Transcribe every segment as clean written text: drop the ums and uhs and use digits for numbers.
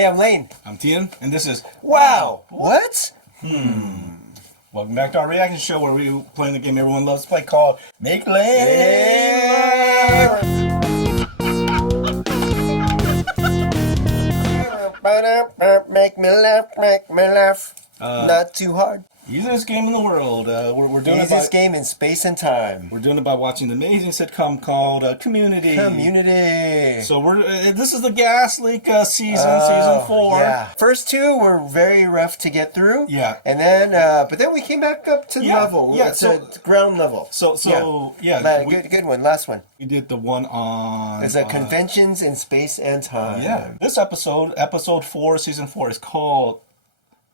Hey, I'm Layne. I'm Thien, and this is Wow! What? Welcome back to our reaction show where we playing the game everyone loves to play called Make Layne Laugh. Make me laugh. Not too hard. Easiest game in the world. We're doing Easiest game in space and time. We're doing it by watching the amazing sitcom called Community. Community. So this is the gas leak season 4. Yeah. First two were very rough to get through. Yeah. And then, but then we came back up to level. Yeah. To ground level. Good one. Last one. We did the one on. It's conventions in space and time. Yeah. This episode 4, season 4, is called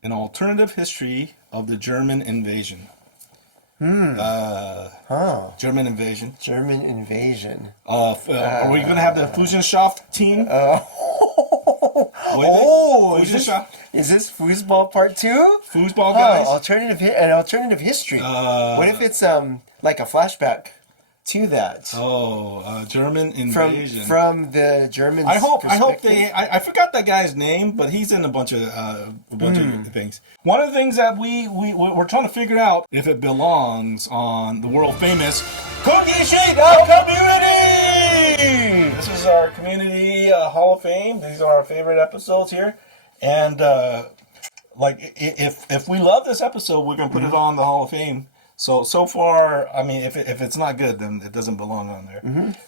An Alternative History of the German Invasion. German Invasion. German Invasion. Are we going to have the Fusionschaft team? Is this Fußball Part 2? Fußball guys? Alternative history. What if it's like a flashback to that? German Invasion. From the Germans. I hope I forgot that guy's name, but he's in a bunch of things. One of the things that we're trying to figure out if it belongs on the world famous Cookie Sheet of Community. This is our Community Hall of Fame. These are our favorite episodes here, and if we love this episode, we're gonna put it on the Hall of Fame. So far, I mean, if it's not good, then it doesn't belong on there.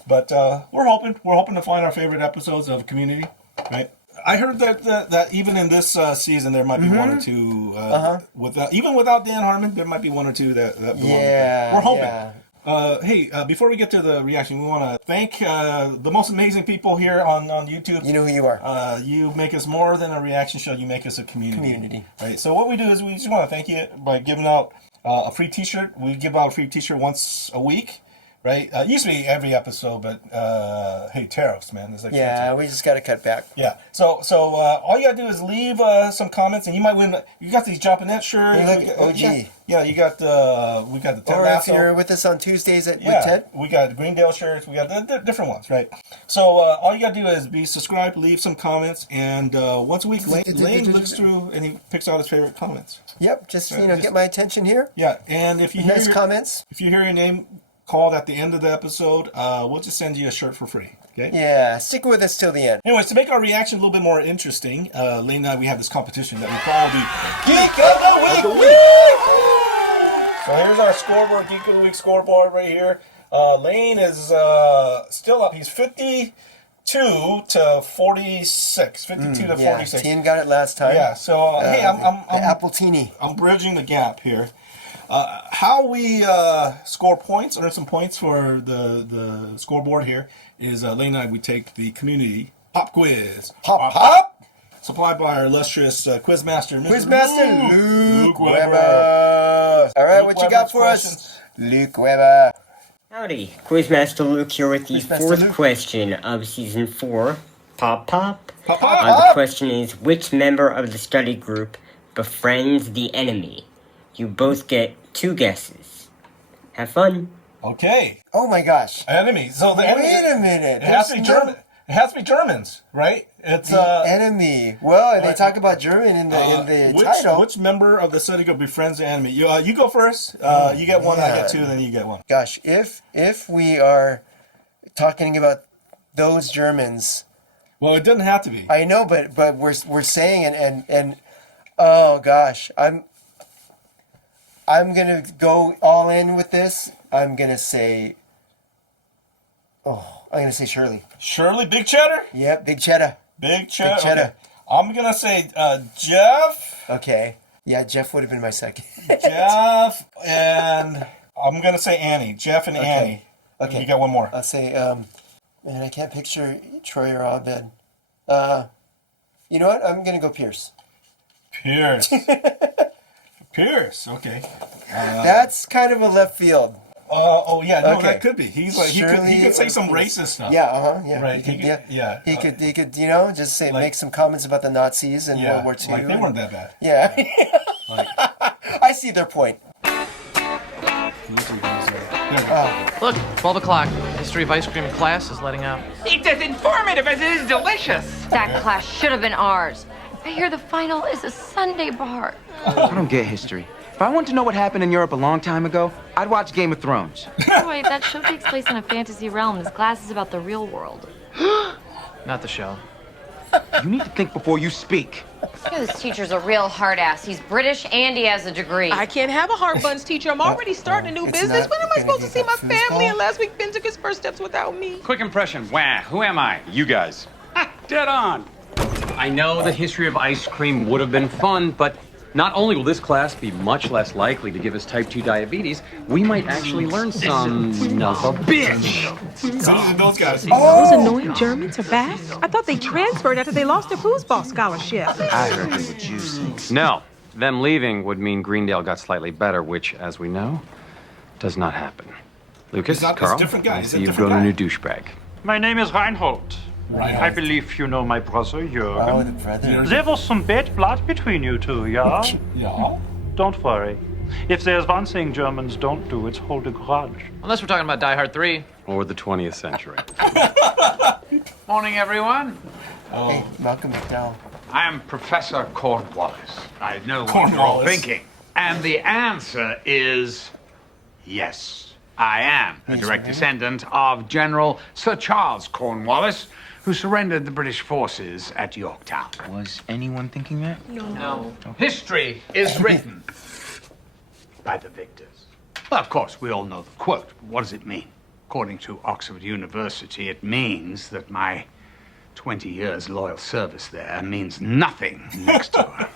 But we're hoping to find our favorite episodes of Community, right? I heard that even in this season there might be one or two. Even without Dan Harmon, there might be one or two that belong. Yeah, we're hoping. Hey, before we get to the reaction, we want to thank the most amazing people here on YouTube. You know who you are. You make us more than a reaction show. You make us a community. Right. So what we do is we just want to thank you by giving out a free T-shirt. We give out a free T-shirt once a week, right? Used to be every episode, but hey, tariffs, man. It's like we just got to cut back. Yeah. So all you gotta do is leave some comments, and you might win. You got these Jumpinette shirts. Hey, look, OG. Yeah, you got we got the Ted Or Lasso. if you're with us on Tuesdays with Ted. We got Greendale shirts. We got the different ones, right? So all you gotta do is be subscribed, leave some comments, and once a week, Layne looks through and he picks out his favorite comments. Yep, just get my attention here. Yeah, and if you hear comments, if you hear your name called at the end of the episode, we'll just send you a shirt for free. Okay? Yeah, stick with us till the end. Anyways, to make our reaction a little bit more interesting, Layne and I, we have this competition that we call the Geek of the Week. So here's our scoreboard, Geek of the Week scoreboard right here. Layne is still up. He's 52 to 46. 52 to 46. Thien got it last time. Yeah. So hey, I'm Apple Teeny. I'm bridging the gap here. How we score points, earn some points for the scoreboard here is Layne and I, we take the community pop quiz. Pop! Supplied by our illustrious quizmaster, Luke Weber. All right, what you got for us? Luke Weber. Howdy, Quizmaster Luke here with the fourth question of Season 4. Pop. The question is, which member of the study group befriends the enemy? You both get 2 guesses. Have fun. Okay. Oh my gosh. Enemy. So the enemy. Wait a minute. It has to be German. It has to be Germans, right? It's enemy. Well, they talk about German in the title. Which member of the study group befriends the enemy? You go first. You get one. I get 2. Then you get 1. Gosh, if we are talking about those Germans, well, it doesn't have to be. I know, but we're saying and oh gosh, I'm gonna go all in with this. I'm gonna say Shirley. Shirley, Big Cheddar? Yep, Big Cheddar. Big Cheddar. Big Cheddar. Okay. I'm gonna say Jeff. Okay. Yeah, Jeff would have been my second. Jeff, and I'm gonna say Annie. Jeff and Annie. Okay. You got one more. I'll say, man, I can't picture Troy or Abed. You know what? I'm gonna go Pierce. Pierce. Okay. That's kind of a left field. That could be. He's like he could say some racist stuff. Yeah, yeah. Right. He could just say make some comments about the Nazis and World War II. Like they weren't that bad. Yeah. I see their point. Look, 12 o'clock. history of ice cream class is letting out. It's as informative as it is delicious. That class should have been ours. I hear the final is a Sunday bar. I don't get history. If I wanted to know what happened in Europe a long time ago, I'd watch Game of Thrones. Wait, that show takes place in a fantasy realm. This class is about the real world. Not the show. You need to think before you speak. Yeah, this teacher's a real hard ass. He's British and he has a degree. I can't have a hard buns teacher. I'm already starting a new business. When am I supposed to see my family? And last week, Ben took his first steps without me. Quick impression. Wah, who am I? You guys. Dead on. I know the history of ice cream would have been fun, but not only will this class be much less likely to give us type 2 diabetes, we might actually learn some of a bitch. Those guys. Those annoying Germans are back? I thought they transferred after they lost their foosball scholarship. I heard they were juicy. No, them leaving would mean Greendale got slightly better, which, as we know, does not happen. Lucas, Carl, I see you've grown a new douchebag. My name is Reinhold. Reinhold. I believe you know my brother, Jürgen. Oh, the brother. There was some bad blood between you two, yeah? Yeah. Don't worry. If there's one thing Germans don't do, it's hold a grudge. Unless we're talking about Die Hard 3. Or the 20th century. Morning, everyone. Hey, Malcolm McDowell. I am Professor Cornwallis. I know what you're all thinking. And the answer is yes. I am a direct descendant of General Sir Charles Cornwallis, who surrendered the British forces at Yorktown. Was anyone thinking that? No. History is written by the victors. Well, of course, we all know the quote. What does it mean? According to Oxford University, it means that my 20 years loyal service there means nothing next to a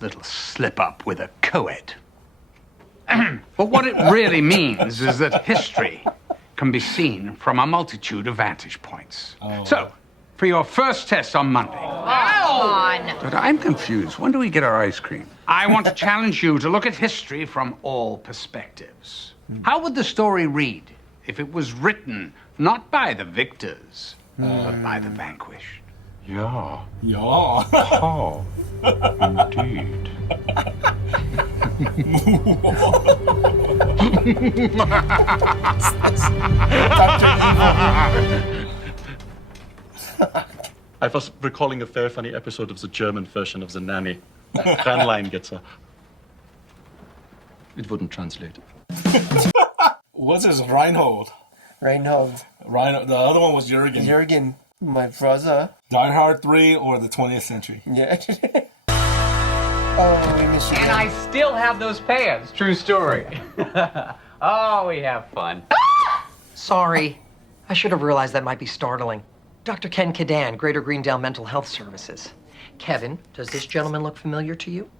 little slip-up with a co-ed. But what it really means is that history can be seen from a multitude of vantage points. So, for your first test on Monday, But I'm confused. When do we get our ice cream? I want to challenge you to look at history from all perspectives. How would the story read if it was written not by the victors, but by the vanquished? Yeah. Yeah. Oh, indeed. I was recalling a very funny episode of the German version of The Nanny. Line gets a... It wouldn't translate. What's his Reinhold? Reinhold. Reinhold. The other one was Jürgen. Jürgen, my brother. Die Hard 3 or the 20th century? Yeah. Oh, we miss you. And I still have those pants. True story. Oh, we have fun. Sorry. I should have realized that might be startling. Dr. Ken Kadan, Greater Greendale Mental Health Services. Kevin, does this gentleman look familiar to you?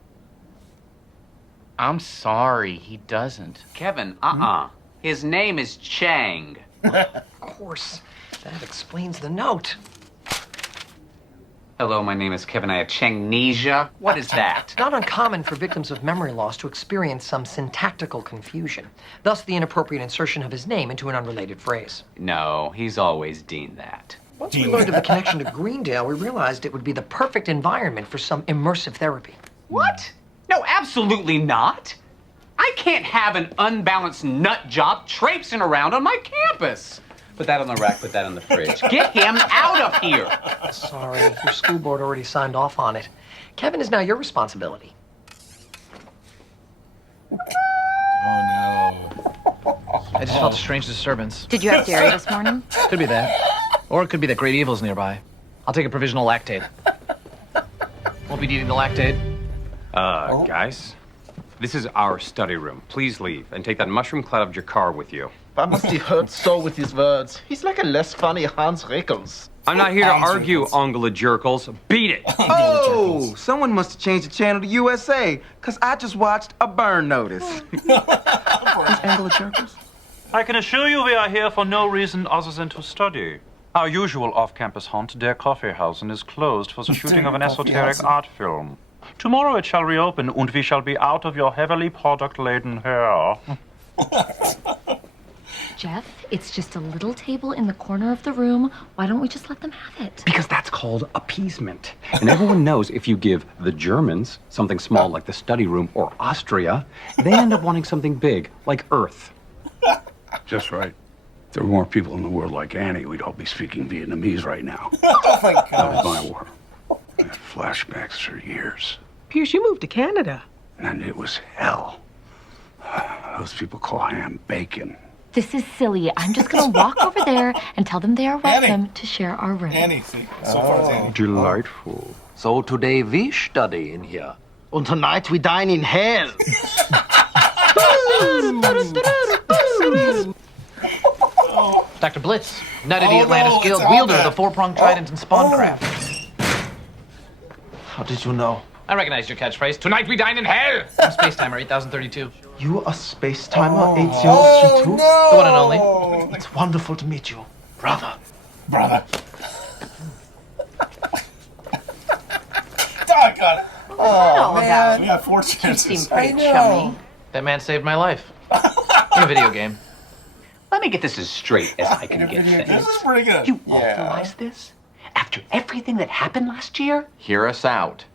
I'm sorry, he doesn't. Kevin, His name is Chang. Of course. That explains the note. Hello, my name is Kevin. I have Changnesia. What is that? It's not uncommon for victims of memory loss to experience some syntactical confusion, thus the inappropriate insertion of his name into an unrelated phrase. No, he's always deemed that. Once we learned of the connection to Greendale, we realized it would be the perfect environment for some immersive therapy. What? No, absolutely not. I can't have an unbalanced nut job traipsing around on my campus. Put that on the rack, put that on the fridge. Get him out of here. Sorry, your school board already signed off on it. Kevin is now your responsibility. Oh, no. I just felt a strange disturbance. Did you have dairy this morning? Could be that. Or it could be that Great Evil's nearby. I'll take a provisional lactate. Won't be needing the lactate. Guys, this is our study room. Please leave and take that mushroom cloud of Jakar with you. Why must he hurt so with his words? He's like a less funny Hans Rickles. I'm not here to argue, Angela Jerkles. Beat it! Oh, someone must have changed the channel to USA, because I just watched a burn notice. Who's Angela Jerkles? I can assure you we are here for no reason other than to study. Our usual off-campus haunt, Der Kaffeehausen, is closed for the shooting of an esoteric art film. Tomorrow it shall reopen, and we shall be out of your heavily product-laden hair. Jeff, it's just a little table in the corner of the room. Why don't we just let them have it? Because that's called appeasement. And everyone knows if you give the Germans something small like the study room or Austria, they end up wanting something big like Earth. Just right. If there were more people in the world like Annie, we'd all be speaking Vietnamese right now. Oh my That gosh. was my war. I had flashbacks for years. Pierce, you moved to Canada. And it was hell. Those people call ham bacon. This is silly. I'm just gonna walk over there and tell them they are welcome Annie. to share our room. Annie, see, so far it's Annie. Delightful. So today we study in here. And tonight we dine in hell. Dr. Blitz, Knight of the Atlantis no, Guild, it's wielder of Albert. the four-pronged trident and spawncraft. How did you know? I recognized your catchphrase. Tonight we dine in hell! I'm Space Timer 8032. You are Space Timer 8032? The one and only. It's wonderful to meet you, brother. Brother. Oh, God. Oh, man. We have 4 You chances. seem pretty I know. chummy. That man saved my life. In a video game. Let me get this as straight as I can get This things. is pretty good. You authorize this? After everything that happened last year? Hear us out.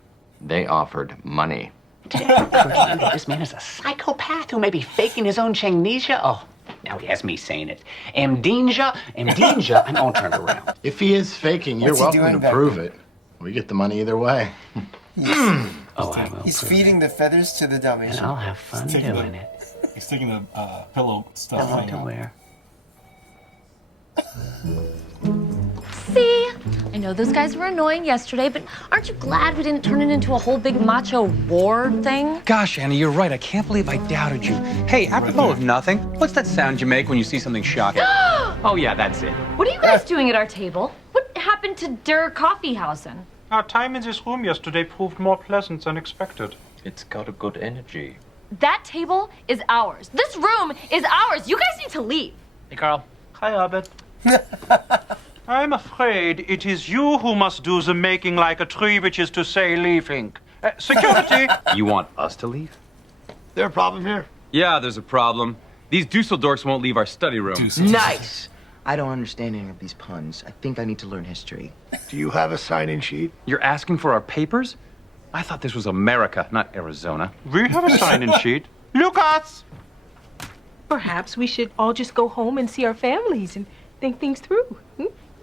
They offered money. Did it ever occur to you that this man is a psychopath who may be faking his own Changnesia? Oh, now he has me saying it. Amnesia, I'm all turned around. If he is faking, you're What's he welcome doing to back prove there? it. We get the money either way. Oh, I will He's prove feeding the feathers to the it. Dalmatian. And I'll have fun taking doing the- it. He's taking the pillow stuff. I want hang to out. wear. See? I know those guys were annoying yesterday, but aren't you glad we didn't turn it into a whole big macho war thing? Gosh, Annie, you're right. I can't believe I doubted you. Hey, apropos of nothing, what's that sound you make when you see something shocking? Oh, yeah, that's it. What are you guys doing at our table? What happened to Der Kaffeehausen? Our time in this room yesterday proved more pleasant than expected. It's got a good energy. That table is ours. This room is ours. You guys need to leave. Hey, Carl. Hi, Abed. I'm afraid it is you who must do the making like a tree, which is to say leaving. Security! You want us to leave? There a problem here? Yeah, there's a problem. These Dusseldorfs won't leave our study room. Nice! I don't understand any of these puns. I think I need to learn history. Do you have a sign-in sheet? You're asking for our papers? I thought this was America, not Arizona. We have a sign-in sheet. Lucas! Perhaps we should all just go home and see our families and think things through.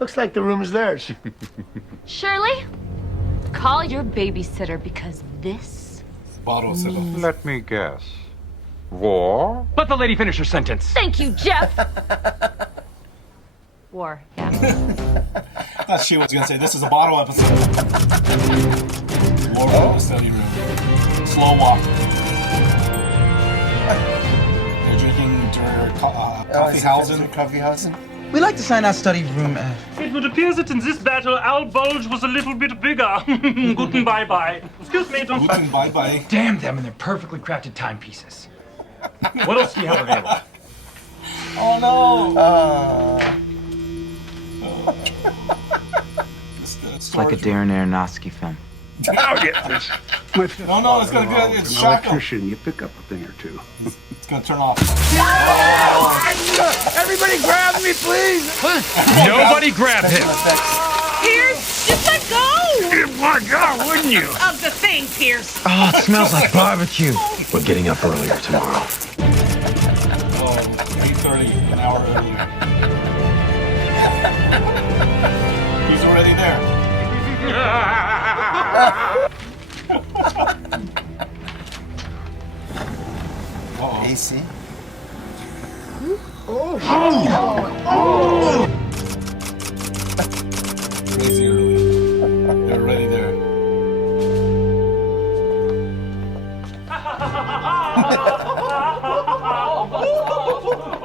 Looks like the room is theirs. Shirley, call your babysitter because this Bottle set up. Let me guess. War? Let the lady finish her sentence. Thank you, Jeff. War, yeah. I thought she was going to say this is a bottle episode. War in the study room. Slow walk. They're drinking Kaffeehausen. Kaffeehausen. We like to sign our study room. It would appear that in this battle, our bulge was a little bit bigger. Guten bye-bye. Excuse me, don't... Guten bye-bye. Damn them and their perfectly crafted timepieces. What else do you have available? Oh, no. It's like a Darren Aronofsky film. Now get this. No, it's going to go. It's An shocking. electrician, you pick up a thing or two. It's going to turn off. Everybody grab me, please! Nobody grab him! Pierce, just let go! You'd want God, wouldn't you? Of the thing, Pierce. Oh, it smells like barbecue. We're getting up earlier tomorrow. Oh, 8:30, an hour earlier. He's already there. AC. Crazy early. They're already there.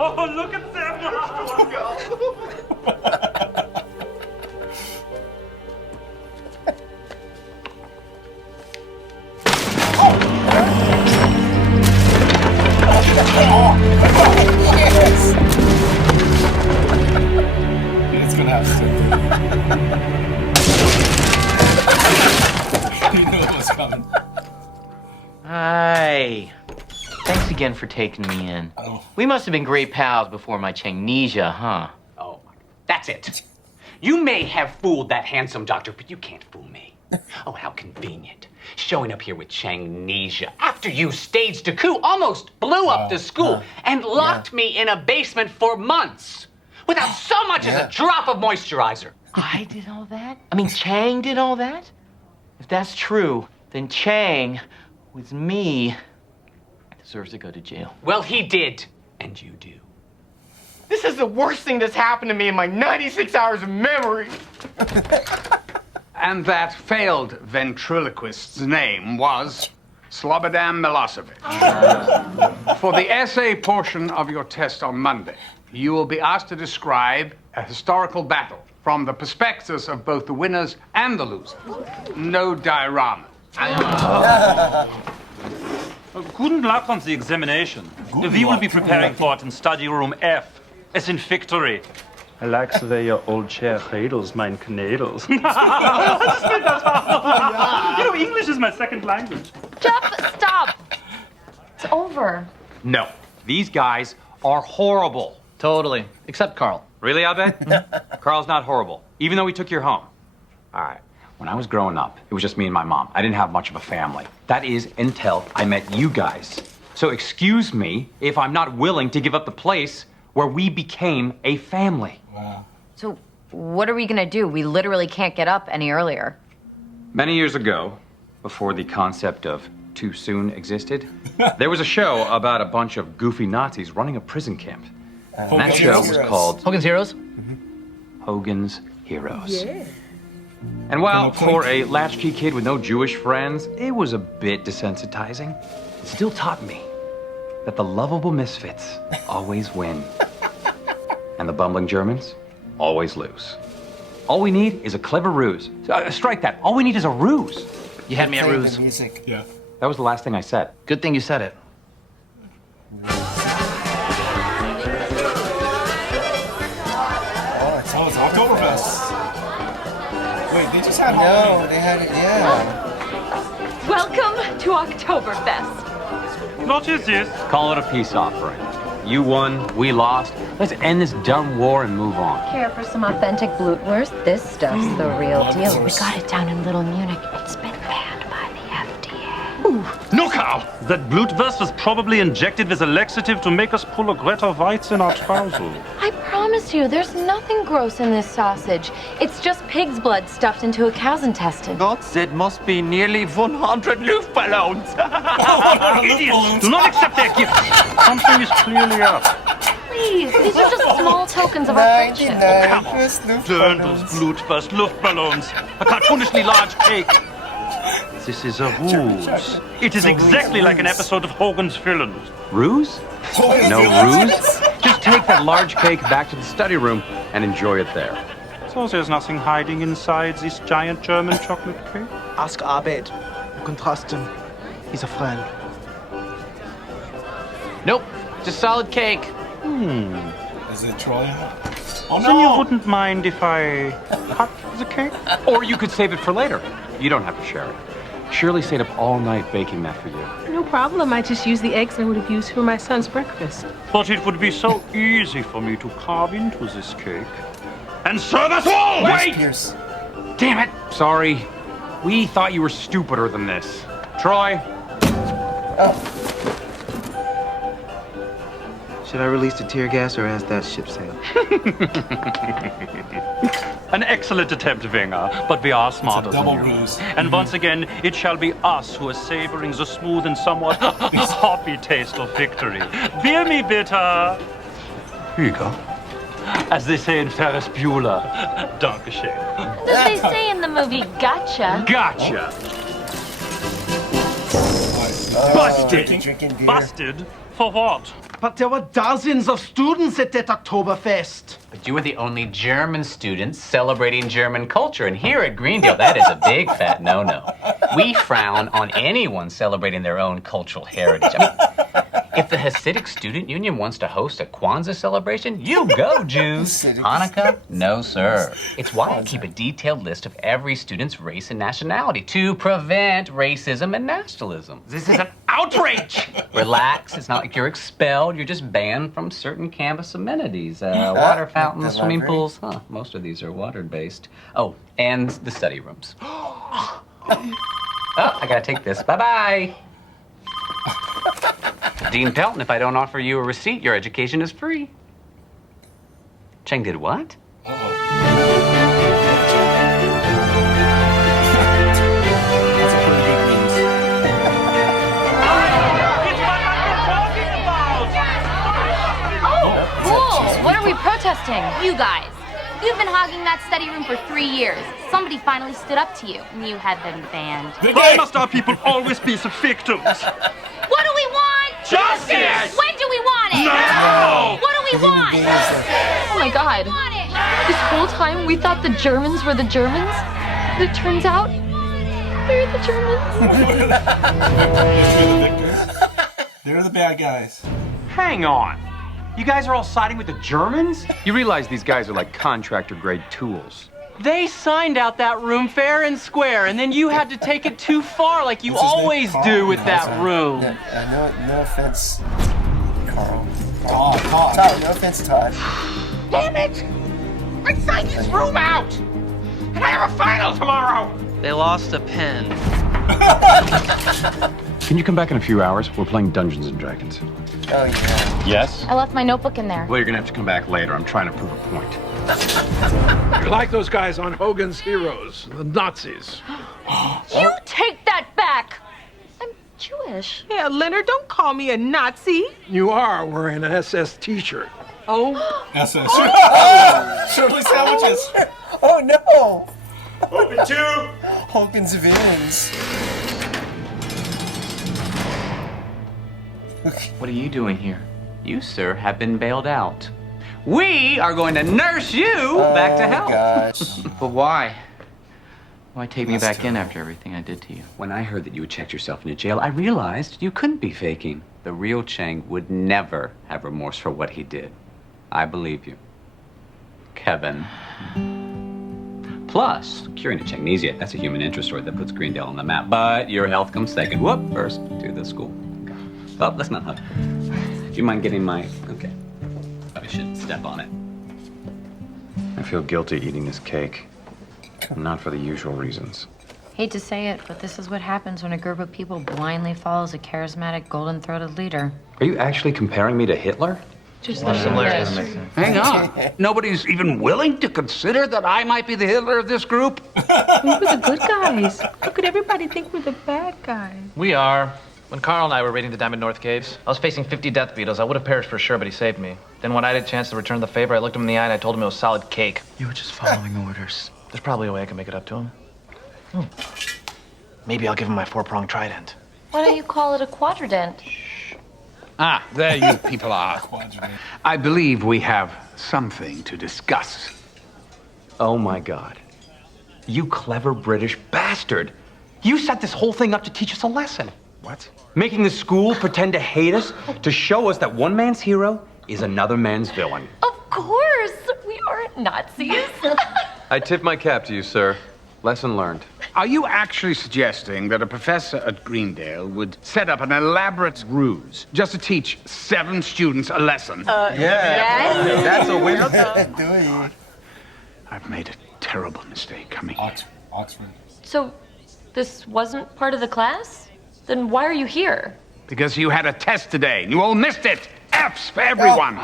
Oh, look at them! Yes! It's going to have to. You knew it was coming. Hi. Thanks again for taking me in. Oh. We must have been great pals before my Changnesia, huh? Oh, that's it. You may have fooled that handsome doctor, but you can't fool me. Oh, how convenient. Showing up here with Changnesia after you staged a coup, almost blew up the school, and locked me in a basement for months. without so much as a drop of moisturizer. I did all that? I mean, Chang did all that? If that's true, then Chang, with me, deserves to go to jail. Well, he did, and you do. This is the worst thing that's happened to me in my 96 hours of memory. And that failed ventriloquist's name was Slobodan Milosevic. For the essay portion of your test on Monday, you will be asked to describe a historical battle from the perspectives of both the winners and the losers. No diorama. Good luck on the examination. We will be preparing for it in study room F, as in victory. I like the way your old chair cradles mine canadles. You know, English is my second language. Jeff, stop. It's over. No, these guys are horrible. Totally. Except Carl. Really, Yvette? Carl's not horrible, even though he took your home. All right. When I was growing up, it was just me and my mom. I didn't have much of a family. That is until I met you guys. So excuse me if I'm not willing to give up the place where we became a family. Wow. So what are we gonna do? We literally can't get up any earlier. Many years ago, before the concept of too soon existed, there was a show about a bunch of goofy Nazis running a prison camp. And that show was called Hogan's Heroes? Hogan's Heroes. Yeah. And while for a latchkey kid with no Jewish friends, it was a bit desensitizing, it still taught me that the lovable misfits always win. And the bumbling Germans always lose. All we need is a clever ruse. Strike that. All we need is a ruse. You had me at ruse. Music. Yeah. That was the last thing I said. Good thing you said it. Oh, it's Octoberfest. Wait, they just had No, Halloween. they had it, yeah. Welcome to Octoberfest. What is this? Call it a peace offering. You won, we lost. Let's end this dumb war and move on. Care for some authentic blutwurst? This stuff's the real deal. We got it down in Little Munich. It's been banned by the FDA. No, Carl! That Blutwurst was probably injected with a laxative to make us pull a Greta Weiz in our trousers. I promise you, there's nothing gross in this sausage. It's just pig's blood stuffed into a cow's intestine. God, that must be nearly 100 Luftballons. Idiots! Do not accept their gifts. Something is clearly up. Please, these are just small tokens of our friendship. Oh, come on. Turn those Blutwurst Luftballons. A cartoonishly large cake. This is a ruse. It is exactly like an episode of Hogan's Villains. Ruse? No ruse? Just take that large cake back to the study room and enjoy it there. So there's nothing hiding inside this giant German chocolate cake? Ask Abed. You can trust him. He's a friend. Nope, just solid cake. Is it Troy? Oh Then you no! wouldn't mind if I cut the cake? Or you could save it for later. You don't have to share it. Shirley stayed up all night baking that for you. No problem. I just used the eggs I would have used for my son's breakfast. But it would be so easy for me to carve into this cake and serve us all! Wait! Pierce. Damn it! Sorry. We thought you were stupider than this. Troy? Should I release the tear gas or ask that ship sail? An excellent attempt, Wenger, but we are smarter than you. ruse. And once again, it shall be us who are savoring the smooth and somewhat hoppy taste of victory. Beer me bitter! Here you go. As they say in Ferris Bueller. Dankeschön. As they say in the movie Gotcha. Gotcha! Drinking beer. Busted? For what? But there were dozens of students at that Oktoberfest. But you were the only German students celebrating German culture. And here at Greendale, that is a big fat no-no. We frown on anyone celebrating their own cultural heritage. I mean, if the Hasidic Student Union wants to host a Kwanzaa celebration, you go, Jews. Hanukkah? No, sir. It's why I keep a detailed list of every student's race and nationality to prevent racism and nationalism. This is an outrage! Relax, it's not like you're expelled. You're just banned from certain campus amenities. Water fountains, swimming pools. Huh, most of these are water-based. Oh, and the study rooms. Oh, I gotta take this. Bye-bye. Dean Pelton, if I don't offer you a receipt, your education is free. Chang did what? What are we protesting? You guys. You've been hogging that study room for 3 years. Somebody finally stood up to you, and you had them banned. Why must our people always be the victims? What do we want? Justice! When do we want it? Now! What do we want? Oh my God. This whole time we thought the Germans were the Germans. But it turns out they're the Germans. They're the bad guys. Hang on. You guys are all siding with the Germans? You realize these guys are like contractor-grade tools. They signed out that room fair and square, and then you had to take it too far like you always do with that room. No offense, Carl. Todd. Todd, no offense, Todd. Damn it! I signed this room out! And I have a final tomorrow! They lost a pen. Can you come back in a few hours? We're playing Dungeons and Dragons. Oh, yeah. Yes? I left my notebook in there. Well, you're gonna have to come back later. I'm trying to prove a point. You're like those guys on Hogan's Heroes, the Nazis. You take that back! I'm Jewish. Yeah, Leonard, don't call me a Nazi. You are wearing an SS t-shirt. Oh. SS. Shirley sandwiches. Oh, no! Open two! Hogan's Vins. What are you doing here? You, sir, have been bailed out. We are going to nurse you back to health. Gosh. But why? Why take me back in after everything I did to you? When I heard that you had checked yourself into jail, I realized you couldn't be faking. The real Chang would never have remorse for what he did. I believe you. Kevin. Plus, curing a Changnesia, that's a human interest story that puts Greendale on the map. But your health comes second. Whoop, first to the school. Okay. Oh, let's not hug. Do you mind getting my... Okay. I should step on it. I feel guilty eating this cake. Not for the usual reasons. Hate to say it, but this is what happens when a group of people blindly follows a charismatic, golden-throated leader. Are you actually comparing me to Hitler? Just Hang on. Nobody's even willing to consider that I might be the Hitler of this group? We were the good guys. How could everybody think we're the bad guys? We are. When Carl and I were raiding the Diamond North Caves, I was facing 50 death beetles. I would have perished for sure, but he saved me. Then when I had a chance to return the favor, I looked him in the eye and I told him it was solid cake. You were just following orders. There's probably a way I can make it up to him. Maybe I'll give him my four-pronged trident. Why don't you call it a quadrident? Ah, there you people are. I believe we have something to discuss. Oh my God. You clever British bastard. You set this whole thing up to teach us a lesson. What? Making the school pretend to hate us to show us that one man's hero is another man's villain. Of course! We aren't Nazis. I tip my cap to you, sir. Lesson learned. Are you actually suggesting that a professor at Greendale would set up an elaborate ruse just to teach 7 students a lesson? Yes. That's a win. I've made a terrible mistake coming Oxford. So, this wasn't part of the class? Then why are you here? Because you had a test today and you all missed it. F's for everyone.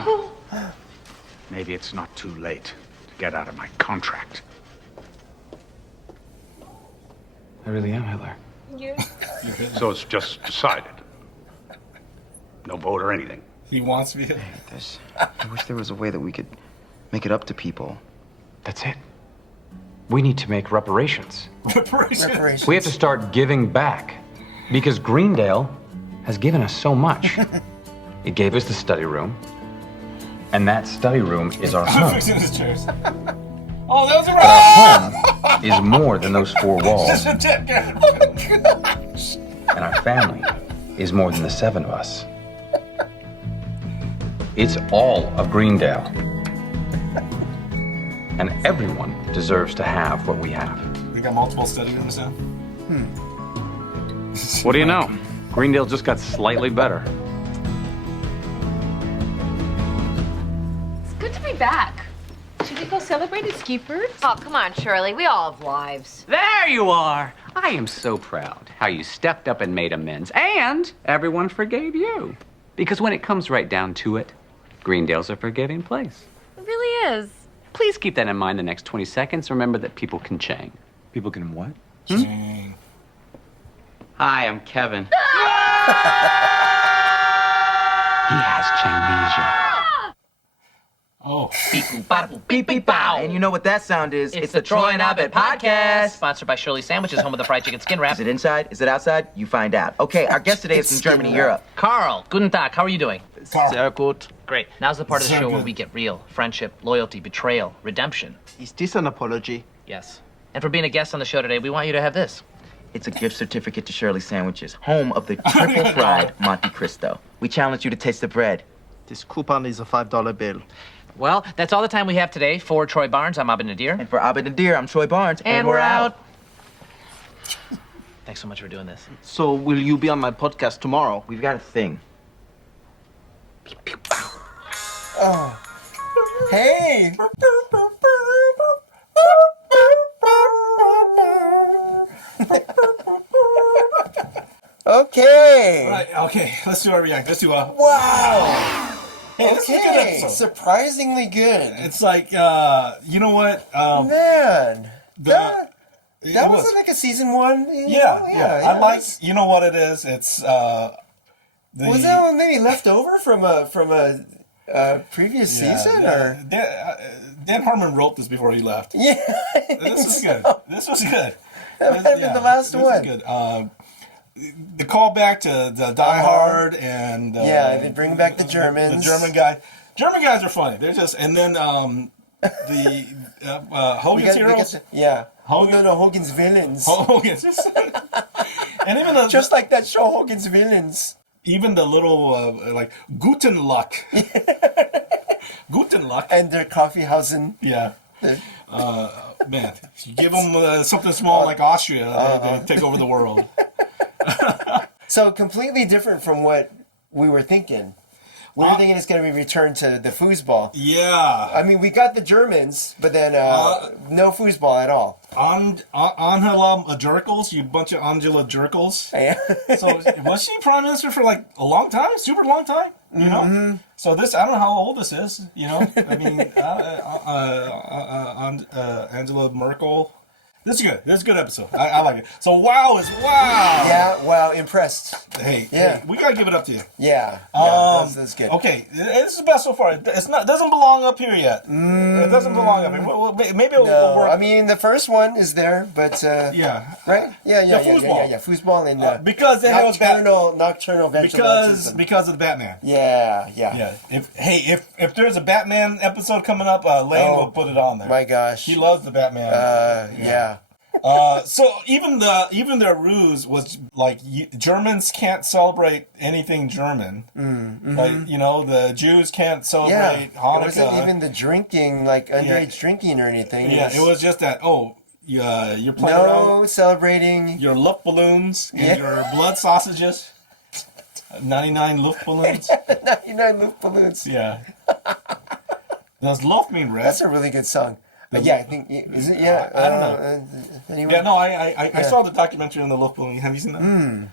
Maybe it's not too late to get out of my contract. I really am Hitler. So it's just decided. No vote or anything. He wants to be Hitler. I wish there was a way that we could make it up to people. That's it. We need to make reparations. Reparations. We have to start giving back. Because Greendale has given us so much. It gave us the study room. And that study room is our home. Fixing his chairs. Oh, that was a But our home is more than those 4 walls. Oh, gosh. And our family is more than the 7 of us. It's all of Greendale. And everyone deserves to have what we have. We got multiple study rooms now. What do you know? Greendale just got slightly better. It's good to be back. Should we go celebrate at Skippers? Oh, come on, Shirley. We all have lives. There you are. I am so proud how you stepped up and made amends, and everyone forgave you. Because when it comes right down to it, Greendale's a forgiving place. It really is. Please keep that in mind the next 20 seconds. Remember that people can Chang. People can what? Chang. Hi, I'm Kevin. He has Changnesia. Oh. Beep, beep, bow. And you know what that sound is? It's the Troy and Abed podcast. Sponsored by Shirley Sandwiches, home of the fried chicken skin wrap. Is it inside? Is it outside? You find out. Okay, our guest today is from Germany, Europe. Carl, guten Tag, how are you doing? Sehr gut. Great. Now's the part of the Sehr show where good. we get real. Friendship, loyalty, betrayal, redemption. Is this an apology? Yes. And for being a guest on the show today, we want you to have this. It's a gift certificate to Shirley Sandwiches, home of the triple fried Monte Cristo. We challenge you to taste the bread. This coupon is a $5 bill. Well, that's all the time we have today. For Troy Barnes, I'm Abed Nadir. And for Abed Nadir, I'm Troy Barnes. And we're out. Thanks so much for doing this. So, will you be on my podcast tomorrow? We've got a thing. Oh. Hey! Okay. All right, okay, let's do our react. Let's do a... Wow. Hey, this is a good Okay. episode. Surprisingly good. It's like, you know what? Man. That it wasn't like a season one. Yeah. I like, you know what it is? It's, Was that one maybe left over from a previous season? Or Dan Harmon wrote this before he left. Yeah. This was good. This was good. That might have been the last this one. Was good. The callback to the Die Hard and they bring back the Germans. The German guy. German guys are funny. They're just and then the Hogan's Heroes. Hogan's Villains. Hogan's. And even the, just like that show, Hogan's Villains. Even the little like Guten Luck. Guten Luck. And their Kaffeehausen. Yeah. Man, you give them something small like Austria, they take over the world. So completely different from what we were thinking. We were thinking it's going to be returned to the foosball. Yeah. I mean, we got the Germans, but then no foosball at all. Angela Jerkles, you bunch of Angela Jerkles. So was she prime minister for like a long time? Super long time? You know? Mm-hmm. So this, I don't know how old this is, you know? I mean, Angela Merkel. This is good. This is a good episode. I like it. So wow is wow. Yeah, wow, impressed. Hey, yeah. Hey, we gotta give it up to you. Yeah, that's good. Okay, this is the best so far. It's not. It doesn't belong up here yet. It doesn't belong up here. Maybe it'll work. I mean, the first one is there, but yeah, right? Yeah. Foosball and because then nocturnal vigilantism. Because of the Batman. Yeah. If there's a Batman episode coming up, Layne will put it on there. My gosh, he loves the Batman. Yeah. So even their ruse was like Germans can't celebrate anything German. Mm-hmm. Like the Jews can't celebrate Hanukkah. It wasn't even the drinking, like underage drinking or anything. It was just that. You're playing around. Celebrating your Luftballons and your blood sausages. 99 Luftballons. 99 Luftballons. Yeah. Does Luft mean red? That's a really good song. Yeah, I think is it? Yeah, I don't know. Anyway. Yeah, no, I saw the documentary on the Luftballon. Have you seen that?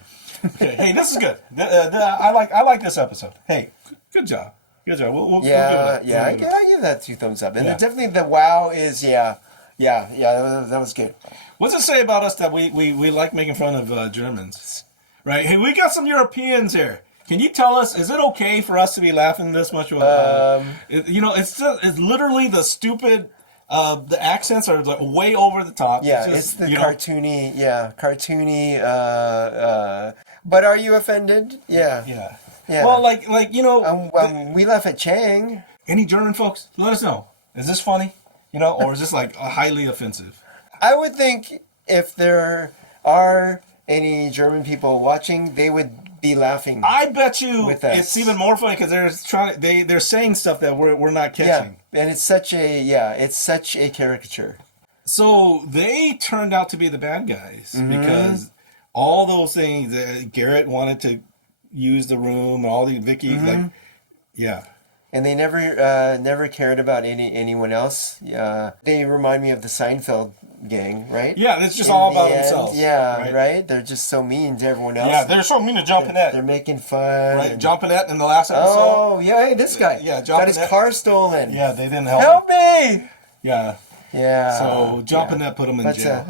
Okay. Hey, this is good. I like this episode. Hey, good job. We'll give it. I give that 2 thumbs up. And definitely the wow is that was good. What's it say about us that we like making fun of Germans? Right. Hey, we got some Europeans here. Can you tell us, is it okay for us to be laughing this much? It's literally the stupid. The accents are like way over the top. Yeah, it's the cartoony. Yeah, cartoony. But are you offended? Yeah. Well, we laugh at Chang. Any German folks, let us know. Is this funny? Or is this like highly offensive? I would think if there are any German people watching, they would be laughing. I bet you with us. It's even more funny because they're saying stuff that we're not catching. Yeah, and it's such a caricature. So they turned out to be the bad guys because all those things Garrett wanted to use the room and all the Vicky and they never cared about anyone else. They remind me of the Seinfeld gang, right? Yeah, it's just In all the about end, themselves. Yeah, right? They're just so mean to everyone else. Yeah, they're so mean to John Panette. They're making fun. Right, John Panette in the last episode. Oh, yeah, hey, this guy. Yeah, John got his Panette. car stolen. Yeah, they didn't help Help him. me! Yeah. Yeah. So John Panette put him in jail.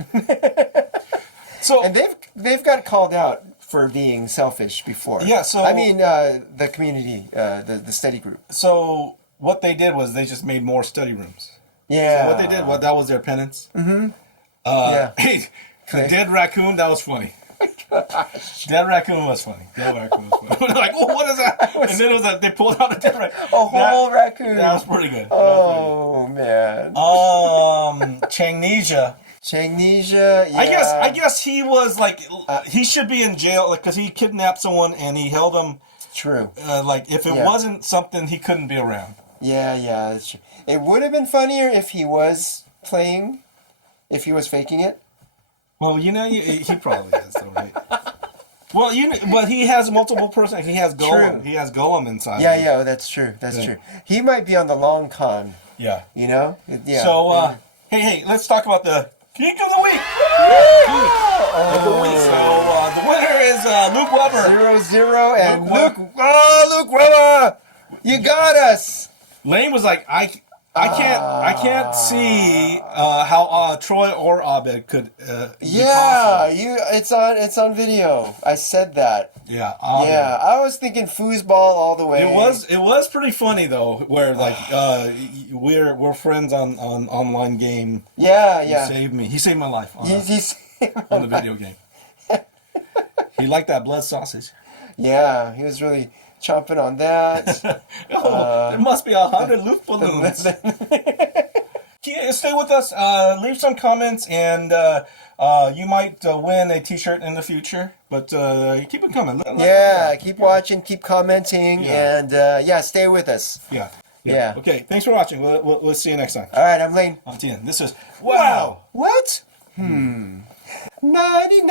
And they've got called out for being selfish before. Yeah, so... I mean, the community, the study group. So what they did was they just made more study rooms. Yeah. So what they did, that was their penance. Mm-hmm. Hey, the dead raccoon, that was funny. Dead raccoon was funny. Dead raccoon was funny. They're like, oh, what is that? And then it was they pulled out a dead raccoon. A whole raccoon. That was pretty good. Oh, man. Changnesia. Changnesia, yeah. I guess he was like, he should be in jail because he kidnapped someone and he held him. True. Like, if it wasn't something, he couldn't be around. Yeah, that's true. It would have been funnier if he was playing, if he was faking it. Well, he probably is, though, right? Well, but he has multiple person. He has Gollum. True. He has Gollum inside. Yeah, that's true. That's true. He might be on the long con. Yeah. You know? Yeah. So, hey, let's talk about the Geek of the Week. Of the week. So, the winner is Luke Weber. 0-0, and Luke Weber, you got us. Layne was like, I can't see how Troy or Abed could. It's on video. I said that. Yeah. Yeah, I was thinking foosball all the way. It was pretty funny though, where like we're friends on online game. Yeah. He saved me. He saved my life on the video game. He liked that blood sausage. Yeah, he was really chomping on that. There must be 100 loop balloons. Stay with us. Leave some comments, and you might win a T-shirt in the future. But keep it coming. Keep watching, keep commenting, and stay with us. Yeah. Okay. Thanks for watching. We'll see you next time. All right, I'm Layne. I'm Thien. This is Wow. What? 99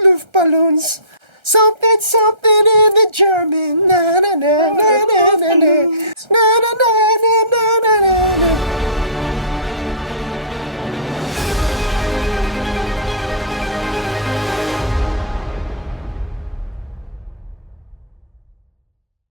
Luftballons. Something in the German.